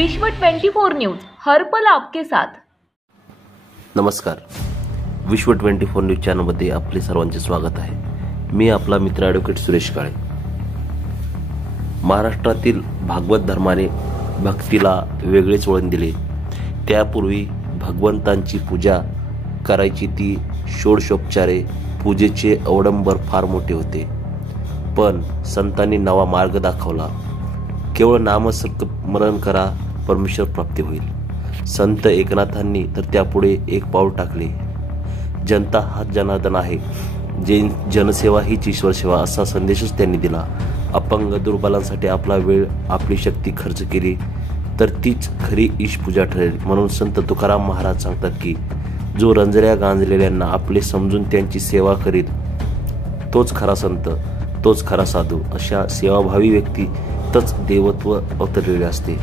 विश्व 24 न्यूज हर पल आपके साथ। नमस्कार, विश्व 24 न्यूज चॅनलमध्ये आपले सर्वांचे स्वागत आहे। मी आपला मित्र ॲडव्होकेट सुरेश काळे। महाराष्ट्रातील भागवत धर्माने भक्तीला वेगळेच वळण दिले। त्यापूर्वी भगवंतांची पूजा करायची ती षोडशोपचारे पूजेचे अवडंबर फार मोठे होते, पण संतांनी नवा मार्ग दाखवला। केवळ नामस्मरण करा, परमेश्वर प्राप्ती होईल। संत एकनाथांनी तर त्यापुढे एक पाऊल टाकले। जनता हा जनार्दन आहे, जनसेवा हीच ईश्वर सेवा असा संदेशच त्यांनी दिला। अपंग दुर्बलांसाठी आपला वेळ, आपली शक्ती खर्च केली तर तीच खरी ईश पूजा ठरेल। म्हणून संत तुकाराम महाराज सांगतात की जो रंजऱ्या गांजलेल्यांना आपले समजून त्यांची सेवा करील तोच खरा संत, तोच खरा साधू। अशा सेवाभावी व्यक्तीतच देवत्व अवतरलेले असते।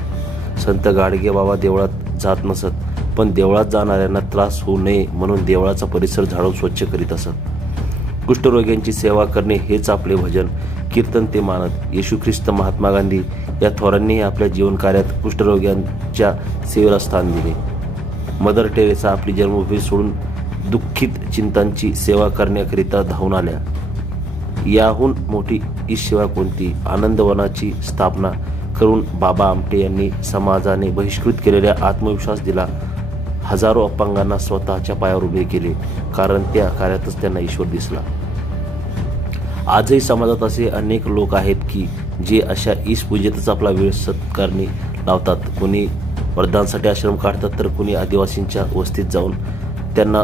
संत गाडगे बाबा देवळात जात नसत, पण देवळात जाणाऱ्यांना त्रास होऊ नये म्हणून देवळाचा परिसर झाडून स्वच्छ करीत असत। कुष्ठरोग्यांची सेवा करणे हेच आपले भजन कीर्तन ते मानत। येशू ख्रिस्त, महात्मा गांधी या थोरांनीही आपल्या जीवनकार्यात कुष्ठरोग्यांच्या सेवेला स्थान दिले। मदर टेरेसा आपली जन्मभूमी सोडून दुःखित चिंतांची सेवा करण्याकरिता धावून आल्या। याहून मोठी ईश सेवा कोणती? आनंदवनाची स्थापना करून बाबा आमटे यांनी समाजाने बहिष्कृत केलेल्या आत्मविश्वास दिला। हजारो अपंगांना स्वतःच्या पायावर उभे केले, कारण त्या कार्यातच त्यांना ईश्वर दिसला। आजही समाजात असे अनेक लोक आहेत की जे अशा ईश पूजेतच आपला वेळ सत्कारणी लावतात। कोणी वृद्धांसाठी आश्रम काढतात, तर कोणी आदिवासींच्या वस्तीत जाऊन त्यांना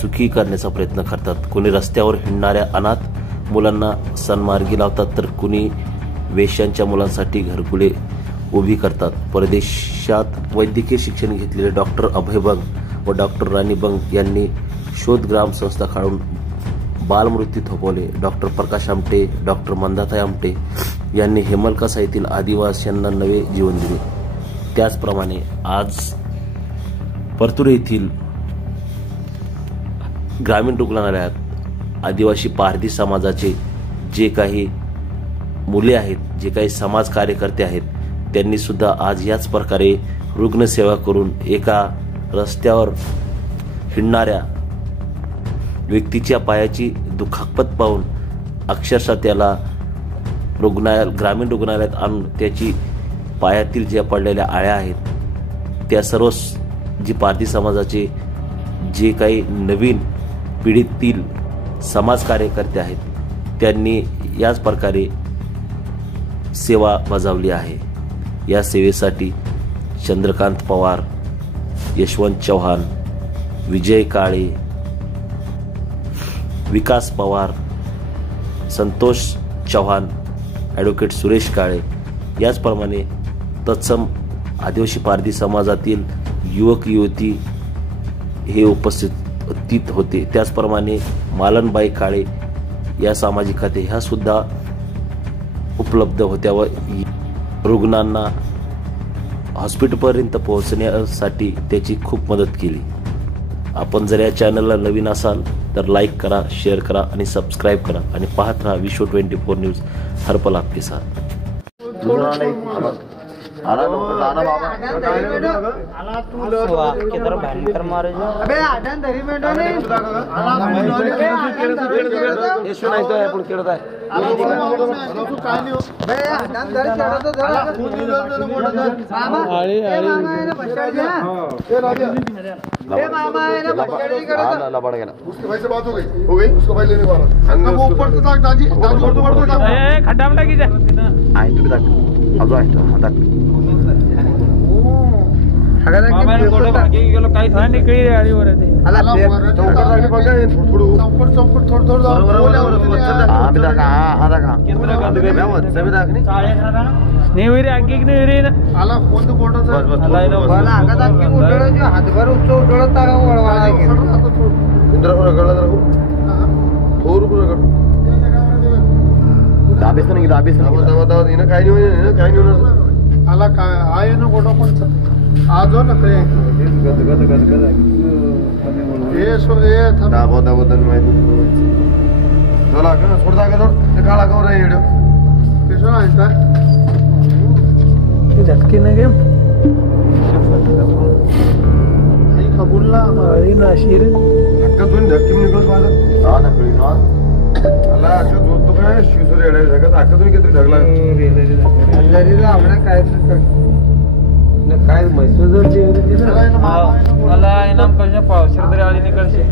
सुखी करण्याचा प्रयत्न करतात। कोणी रस्त्यावर हिंडणाऱ्या अनाथ मुलांना सन्मार्गी लावतात, तर कोणी वेश्यांच्या मुलांसाठी घरकुले उभी करतात। परदेशात वैद्यकीय शिक्षण घेतलेले डॉक्टर अभय बंग व डॉक्टर राणी बंग यांनी शोधग्राम संस्था काढून बालमृत्यू थोपवले। डॉक्टर प्रकाश आमटे, डॉक्टर मंदाताई आमटे यांनी हेमलकसा येथील आदिवासींना नवे जीवन दिले। त्याचप्रमाणे आज परतूर येथील ग्रामीण रुग्णालयात आदिवासी पारधी समाजाचे जे काही मुले आहेत, जे काही समाज कार्यकर्ते आहेत, त्यांनी सुद्धा आज याच प्रकारे रुग्णसेवा करून एका रस्त्यावर हिंडणाऱ्या व्यक्तीच्या पायाची दुखापत पाहून अक्षरशः त्याला ग्रामीण रुग्णालयात आणून त्याची पायातील ज्या पडलेल्या आळ्या आहेत त्या सर्व जी पारधी समाजाचे जे काही नवीन पिढीतील समाज कार्यकर्ते आहेत त्यांनी याच प्रकारे सेवा बजावली आहे। या सेवेसाठी चंद्रकांत पवार, यशवंत चव्हाण, विजय काळे, विकास पवार, संतोष चव्हाण, ॲडव्होकेट सुरेश काळे याचप्रमाणे तत्सम आदिवासी पारधी समाजातील युवक युवती हे उपस्थित होते। त्याचप्रमाणे मालनबाई काळे या सामाजिक खाते ह्या सुद्धा उपलब्ध होत्या व रुग्णांना हॉस्पिटलपर्यंत पोहोचण्यासाठी त्याची खूप मदत केली। आपण जर या चॅनलला नवीन असाल तर लाईक करा, शेअर करा आणि सबस्क्राईब करा आणि पाहत राहा विश्व 24 न्यूज हर पल आपके साथ। खड्डा में लगी झटके काय म्हैसूर मला इनाम कळशे पावशेर तरी आली निकळशे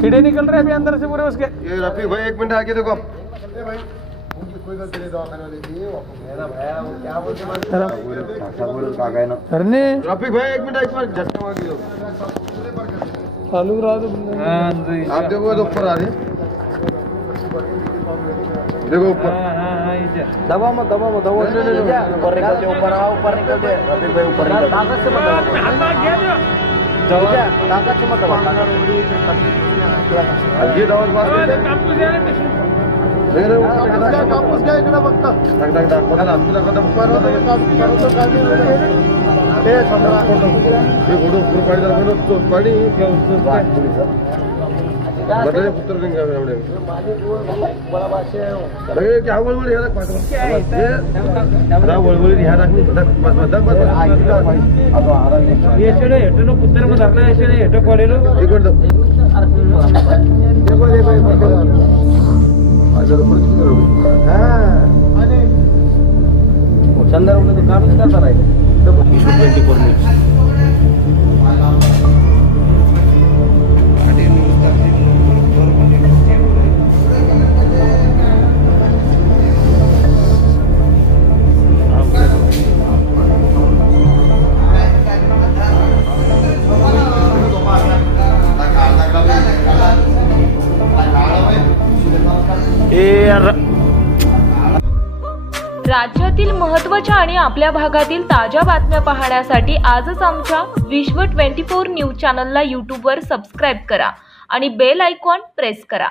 कीड़े निकल रहे अभी अंदर से पूरे उसके। ये रफीक भाई 1 मिनट आके देखो। करने रफीक भाई 1 मिनट झटका मार दो। चालू रहा तो आप देखो तो ऊपर आ रही देखो ऊपर। दबा मत ऊपर निकलते ऊपर निकलते रफीक भाई ऊपर निकलते ताकत से मत दबा ये दवा बात कापूस घ्या इकडे बघता चंद्र तो काम करता नाही 24 न्यूज राज्यातील महत्त्वाच्या आणि आपल्या भागातील ताज्या बातम्या पाहण्यासाठी आजच आमच्या विश्व 24 न्यूज चॅनलला यूट्यूबवर सबस्क्राईब करा आणि बेल आयकॉन प्रेस करा।